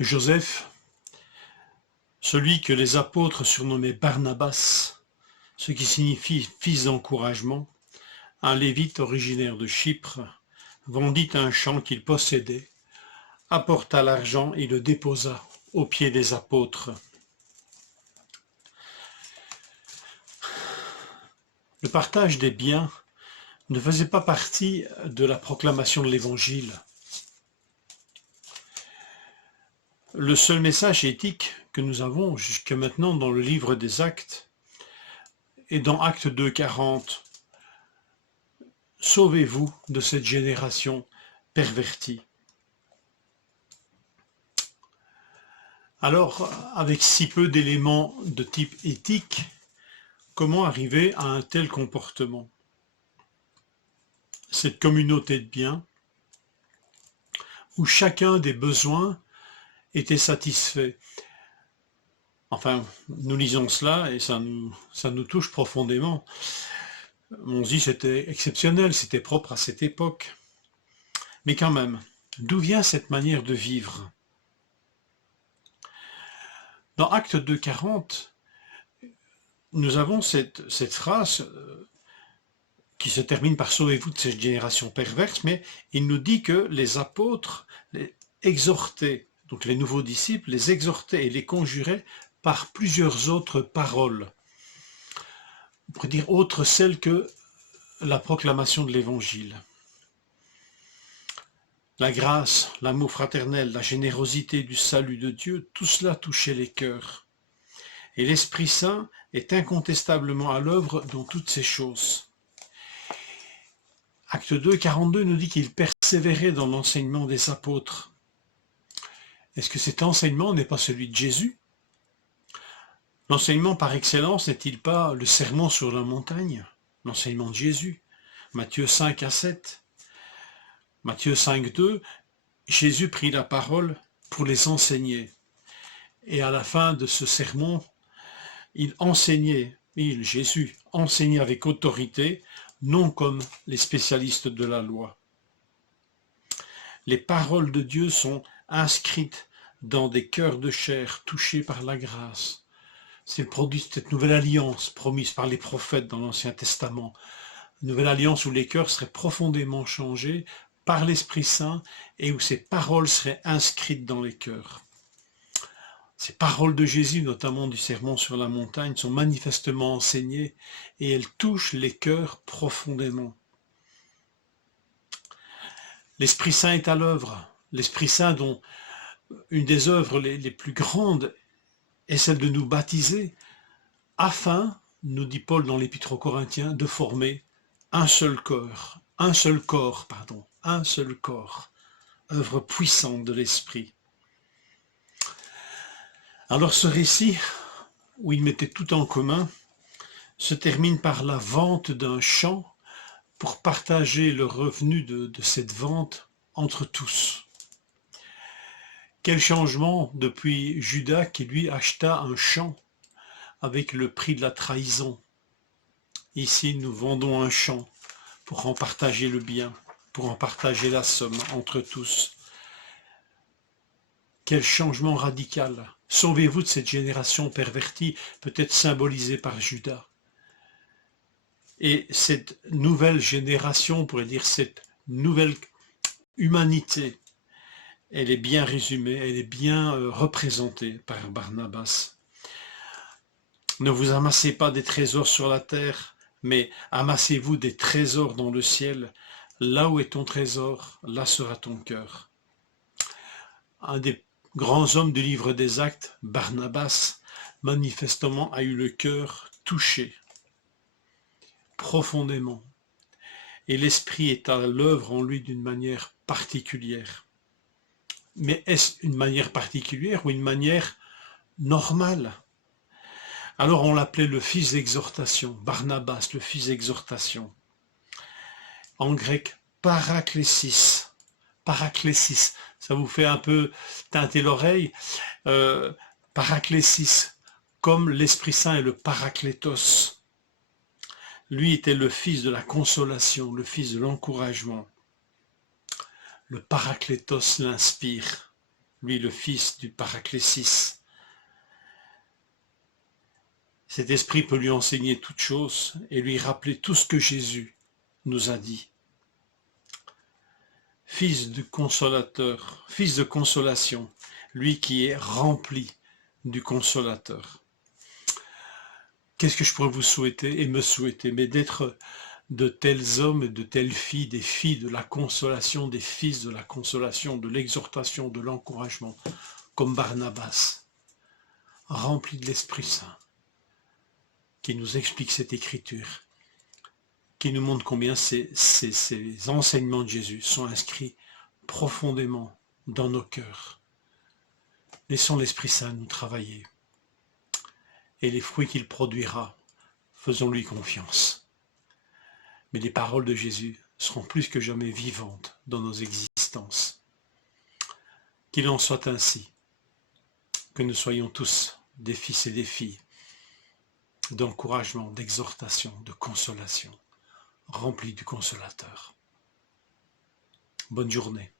Joseph, celui que les apôtres surnommaient Barnabas, ce qui signifie fils d'encouragement, un lévite originaire de Chypre, vendit un champ qu'il possédait, apporta l'argent et le déposa aux pieds des apôtres. Le partage des biens ne faisait pas partie de la proclamation de l'Évangile. Le seul message éthique que nous avons jusqu'à maintenant dans le livre des Actes est dans Actes 2, 40. Sauvez-vous de cette génération pervertie. Alors, avec si peu d'éléments de type éthique, comment arriver à un tel comportement? Cette communauté de biens, où chacun des besoins était satisfait. Enfin, nous lisons cela et ça nous touche profondément. On se dit c'était exceptionnel, c'était propre à cette époque. Mais quand même, d'où vient cette manière de vivre? Dans Actes 2, 40, nous avons cette phrase qui se termine par « Sauvez-vous de cette génération perverse », mais il nous dit que les apôtres les exhortaient, donc les nouveaux disciples, les exhortaient et les conjuraient par plusieurs autres paroles. On pourrait dire autres celles que la proclamation de l'Évangile. La grâce, l'amour fraternel, la générosité du salut de Dieu, tout cela touchait les cœurs. Et l'Esprit Saint est incontestablement à l'œuvre dans toutes ces choses. Acte 2, 42 nous dit qu'il persévérait dans l'enseignement des apôtres. Est-ce que cet enseignement n'est pas celui de Jésus? L'enseignement par excellence n'est-il pas le sermon sur la montagne? L'enseignement de Jésus. Matthieu 5 à 7. Matthieu 5, 2. Jésus prit la parole pour les enseigner. Et à la fin de ce sermon, il enseignait, Jésus, enseignait avec autorité, non comme les spécialistes de la loi. Les paroles de Dieu sont inscrites dans des cœurs de chair touchés par la grâce. C'est le produit de cette nouvelle alliance promise par les prophètes dans l'Ancien Testament. Une nouvelle alliance où les cœurs seraient profondément changés par l'Esprit Saint et où ces paroles seraient inscrites dans les cœurs. Ces paroles de Jésus, notamment du sermon sur la montagne, sont manifestement enseignées et elles touchent les cœurs profondément. L'Esprit Saint est à l'œuvre. L'Esprit Saint dont une des œuvres les plus grandes est celle de nous baptiser afin, nous dit Paul dans l'Épître aux Corinthiens, de former un seul corps, œuvre puissante de l'Esprit. Alors ce récit, où ils mettaient tout en commun, se termine par la vente d'un champ pour partager le revenu de cette vente entre tous. Quel changement depuis Judas qui lui acheta un champ avec le prix de la trahison. Ici, nous vendons un champ pour en partager le bien, pour en partager la somme entre tous. Quel changement radical! Sauvez-vous de cette génération pervertie, peut-être symbolisée par Judas. Et cette nouvelle génération, on pourrait dire cette nouvelle humanité, elle est bien résumée, elle est bien représentée par Barnabas. Ne vous amassez pas des trésors sur la terre, mais amassez-vous des trésors dans le ciel. Là où est ton trésor, là sera ton cœur. Un des grands hommes du livre des Actes, Barnabas, manifestement a eu le cœur touché, profondément. Et l'Esprit est à l'œuvre en lui d'une manière particulière. Mais est-ce une manière particulière ou une manière normale? Alors on l'appelait le fils d'exhortation, Barnabas, le fils d'exhortation. En grec, paraklésis. Paraklésis, ça vous fait un peu teinter l'oreille. Paraklésis, comme l'Esprit Saint est le paraklétos. Lui était le fils de la consolation, le fils de l'encouragement. Le paraklétos l'inspire, lui le Fils du Paraclésis. Cet esprit peut lui enseigner toutes choses et lui rappeler tout ce que Jésus nous a dit. Fils du consolateur, fils de consolation, lui qui est rempli du consolateur. Qu'est-ce que je pourrais vous souhaiter et me souhaiter? Mais d'être de tels hommes et de telles filles, des filles de la consolation, des fils de la consolation, de l'exhortation, de l'encouragement, comme Barnabas, remplis de l'Esprit Saint, qui nous explique cette écriture, qui nous montre combien ces enseignements de Jésus sont inscrits profondément dans nos cœurs. Laissons l'Esprit Saint nous travailler. Et les fruits qu'il produira, faisons-lui confiance. Mais les paroles de Jésus seront plus que jamais vivantes dans nos existences. Qu'il en soit ainsi, que nous soyons tous des fils et des filles d'encouragement, d'exhortation, de consolation, remplis du consolateur. Bonne journée.